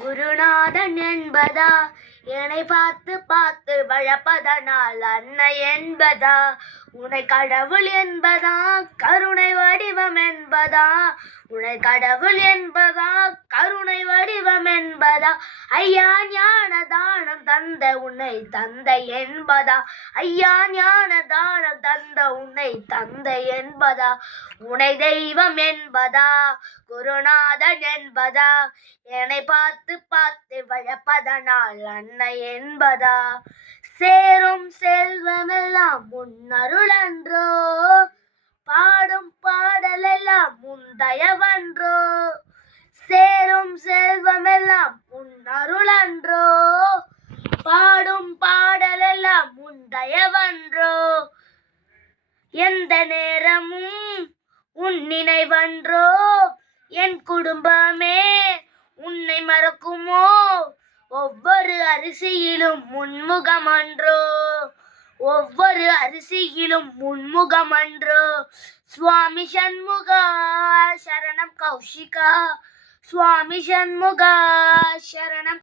குருநாதன் என்பதா என்னை பார்த்து பார்த்து வளர்ப்பதனால் அன்னை என்பதா உன்னை கடவுள் என்பதா கருணை வடிவம் என்பதா உன்னை கடவுள் என்பதா கருணை வடிவம் என்பதா ஐயா ஞான தானம் தந்த உன்னை தந்தை என்பதா ஐயா ஞான தானம் தந்த உன்னை தந்தை என்பதா உன்னை தெய்வம் என்பதா குருநாதன் என்பதா என்னை பார்த்து பார்த்து வளர்ப்பதனால் அன்னை என்பதா சேரும் செல்வமெல்லாம் முன்னருளன்றோ பாடும் பாடலெல்லாம் முந்தயவன்றோ சேரும் செல்வமெல்லாம் முன்னருளன்றோ பாடும் பாடலெல்லாம் முந்தயவன்றோ எந்த நேரமும் உன் நினைவன்றோ என் குடும்பமே உன்னை மறக்குமோ ஒவ்வொரு அரிசியிலும் முன்முகமன்றோ ஒவ்வொரு அரிசியிலும் முன்முகமன்றோ சுவாமி சண்முகா சரணம் கௌஷிகா சுவாமி சண்முகா சரணம்